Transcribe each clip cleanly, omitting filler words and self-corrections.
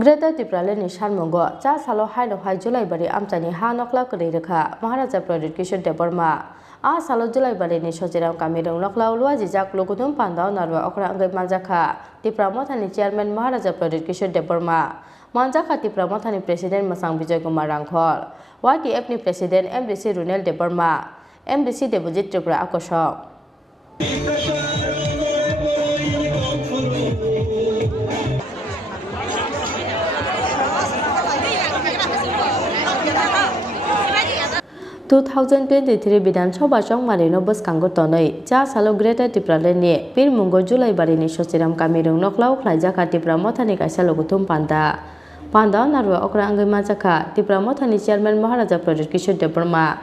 Greater Tipraleni Shanmongo, Cha Salo Hino Hai July Bari Amtani Hanokla Kureka, Maharaja Project Kishon de Burma. A Salo July Bari Nishojiram Kamirong Lokla, Luazizak Lokutum Panda, Narva Okra Angay Manjaka, Tipramotani Chairman Maharaja Project Kishon de Burma. Manjaka Tipramotani President Masang Vijay Kumar Rangkol. YTF ni President MDC Runel de Burma. MDC Deposit Tripura Akosho. 2023 Bidan Sabha Chong Marino Bus Kangotonoi, Cha Salo Greater Tipraleni, Pir Mungo July Barini Shosiram Kamirung Noklau Klajaka Tipramotani Kaisalogutum Panda. Panda Narwa Okra Angay Majaka, Tipramotani Chairman Maharaja Project Kishon de Burma.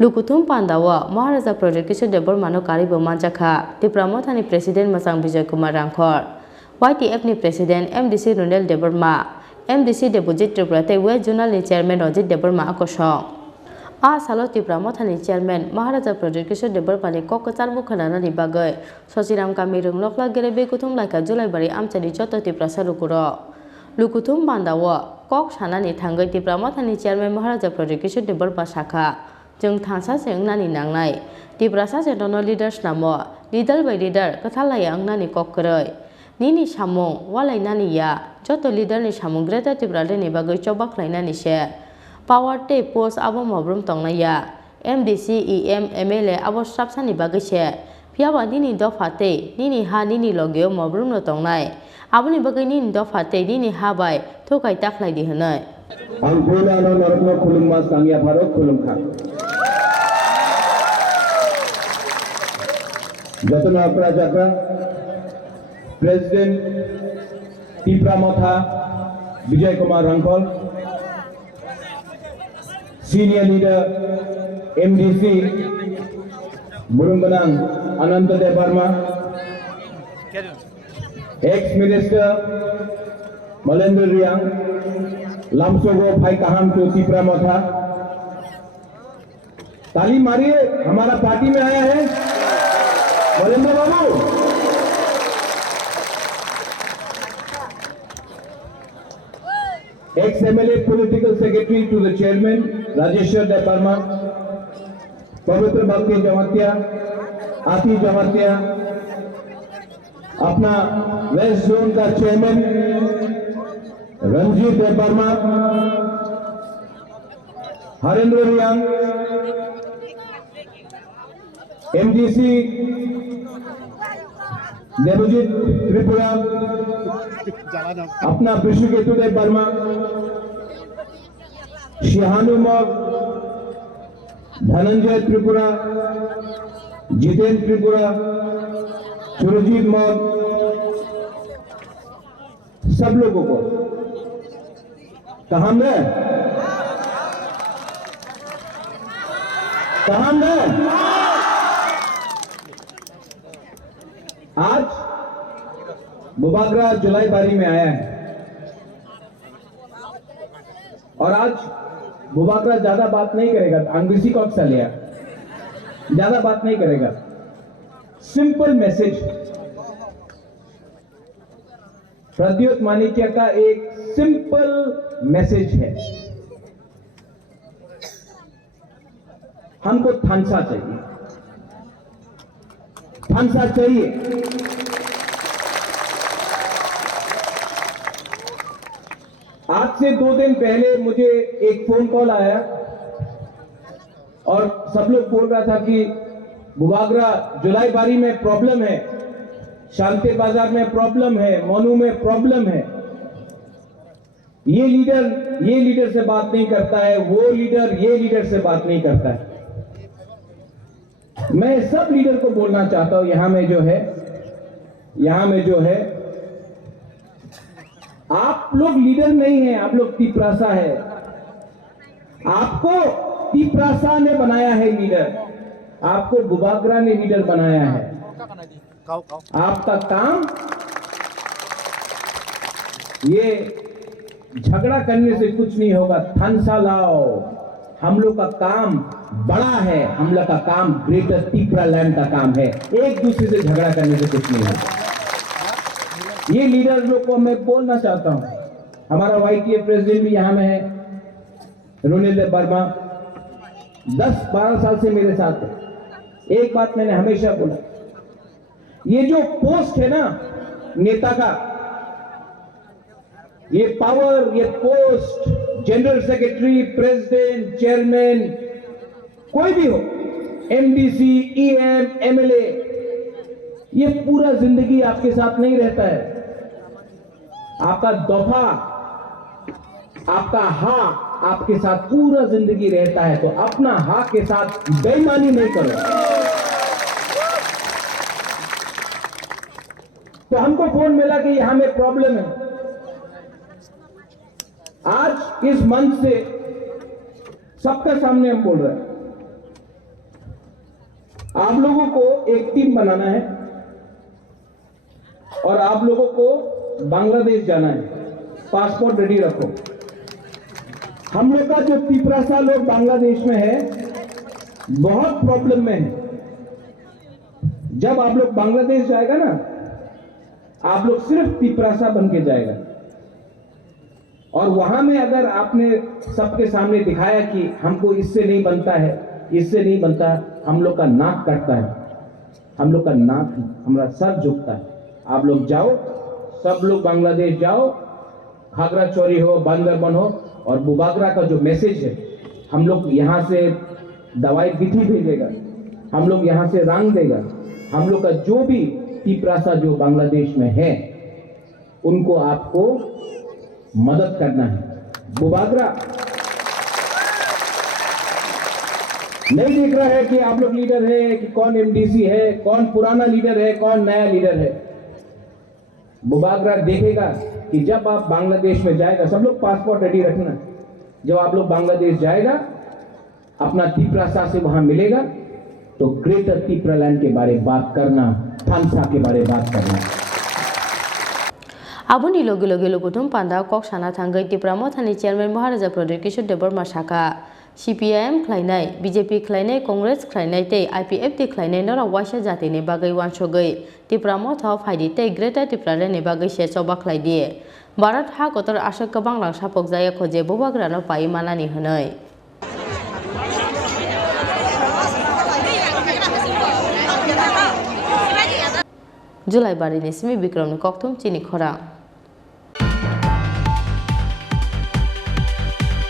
Lukutum Pandawa, Maharaja Project Kishon de Burma no Karibu Majaka, Tipramotani President Masang Vijay Kumar Rangkol. YTF ni President MDC Runel de Burma. MDC Deposit Triprate We Journal Chairman Rojit de Burma Akosho. A Salo Tipramotani Chairman Maharaja Project Kishon de Burma ni Kokachar Bukhanana ni Bagai, Sosiram Kamirung Lokla Gerebe Kutum Laika July Bari Amchani Choto Tiprasa Lukuro. Lukutum Bandawa, Kok Sanani Tangai Tipramotani Chairman Maharaja Project Kishon de Burma Shaka, Jung Tansa Seng Nani Nangnai, Tiprasa Setono Leaders Namo, Leader by Leader, Katalaya Nani Kokkeroi. Nini Shamong, Walai Nani Ya, Joto Leader ni Shamong Greater Tipraleni Bagai Chobak Lainani Share. Power Day Post Abo Mobrum Tongnaya, MDC EM MLA Abo Sapsani Bagashe, Piawa Nini Dofate, Nini Ha Nini Logio Mobrum no Tongnai, Abuni Bagani Dofate, Nini Habai, Tokai Taklai di Hanoi. Angkula no Norno Kulumma Sangya Paro Kulumka. Jatuna Prajaka, President Tipramotha Vijay Kumar Rangkol. Senior Leader MDC Burumbanang Ananta De Burma, Ex-Minister Malendra Riang, Lamsogo Bhai Kaham to Tipramotha. ताली मारिए, हमारा party में आया है मलेंद्र बाबू। Ex-MLA Political Secretary to the Chairman, Rajeshwar De Burma, Pavitra Bhakti Jamatia, Ati Jamatia, अपना West Zone का Chairman, Ranjit De Burma, Harendra Riang, MDC Deposit Tripura, अपना Bishwaketu De Burma, Shihanu Mog, Dhananjay Tripura, Jiten Tripura, Surajit Mog, सब लोगों को कहाँ में आज बुबागरा जुलाई बारी में आया है और आज बुबागरा ज्यादा बात नहीं करेगा। अंग्रेजी को अक्सर लिया ज्यादा बात नहीं करेगा। सिंपल मैसेज प्रद्योत मानिक्य का एक सिंपल मैसेज है। हमको थानसा चाहिए, थानसा चाहिए। आज से 2 दिन पहले मुझे एक फोन कॉल आया और सब लोग बोल रहा था कि बुबागरा जुलाई बारी में प्रॉब्लम है, शांति बाजार में प्रॉब्लम है, मोनू में प्रॉब्लम है। ये लीडर से बात नहीं करता है, वो लीडर ये लीडर से बात नहीं करता है। मैं सब लीडर को बोलना चाहता हूं यहां में जो है आप लोग लीडर नहीं हैं, आप लोग तिपरासा है। आपको तिपरासा ने बनाया है लीडर, आपको बुबागरा ने लीडर बनाया है। आपका काम ये झगड़ा करने से कुछ नहीं होगा। थानसा लाओ, हम लोग का काम बड़ा है, हम लोग का काम ग्रेटर तिपरा लैंड का काम है। एक दूसरे से झगड़ा करने से कुछ नहीं होगा। ये लीडर लोग को मैं बोलना चाहता हूं, हमारा YTF प्रेसिडेंट भी यहाँ में है, रोनिल वर्मा, 10-12 साल से मेरे साथ है। एक बात मैंने हमेशा बोला, ये जो पोस्ट है ना नेता का, ये पावर, ये post, general secretary, president, chairman, कोई भी हो, MDC, EM, MLA, ये पूरा जिंदगी आपके साथ नहीं रहता है। आपका दफा, आपका हा आपके साथ पूरा जिंदगी रहता है, तो अपना हा के साथ बेईमानी नहीं करो। तो हमको फोन मिला कि यहां में प्रॉब्लम है। आज इस मंच से सबके सामने हम बोल रहे हैं, आप लोगों को एक टीम बनाना है और आप लोगों को बांग्लादेश जाना है। पासपोर्ट रेडी रखो। हम लोग का जो तिपरासा लोग बांग्लादेश में है, बहुत प्रॉब्लम में है। जब आप लोग बांग्लादेश जाएगा ना, आप लोग सिर्फ तिपरासा बन के जाएगा, और वहां में अगर आपने सबके सामने दिखाया कि हमको इससे नहीं बनता है, इससे नहीं बनता, हम लोग का नाक कटता है, हम लोग का नाक, हमारा सर झुकता है। आप लोग जाओ, सब लोग बांग्लादेश जाओ, खागराचौरी हो, बांदरबन हो, और बुबागरा का जो मैसेज है, हम लोग यहाँ से दवाई विधि भेजेगा, हम लोग यहाँ से रंग देगा, हम लोग का जो भी तिपरासा जो बांग्लादेश में है, उनको आपको मदद करना है। बुबागरा नहीं देख रहा है कि आप लोग लीडर है, कि कौन MDC है, कौन पुराना लीडर है, कौन नया लीडर है। बुबागरा देखेगा कि जब आप बांग्लादेश में जाएगा, सब लोग पासपोर्ट रेडी रखना, जब आप लोग बांग्लादेश जाएगा, अपना तिपरासा से वहां मिलेगा, तो ग्रेटर तिपरालैंड के बारे बात करना, थामसा के बारे बात करना। आबुनि लोगे लोगे लोगुथुम पांदा कक साना थांगै त्रिपुरा मथानि चेयरमैन महाराजा प्रदीप किशोर देबबर्मा साखा CPIM खलायनाय, BJP खलायनाय, कांग्रेस खलायनाय तै IPFT खलायनाय नरा वाइसा जातिनि बागै वानसगै त्रिपुरा मथाव फायदि तै ग्रेटर त्रिपुरालैंडनि बागै सेस बाख्लायदि भारत हा गतर आसक गोबां लांसापक जाया खजे बुबाग्रानो पाइ मानानि होनै जुलाई बारिनि सिमि बिक्रमनि कक्थुम चिनि खरा।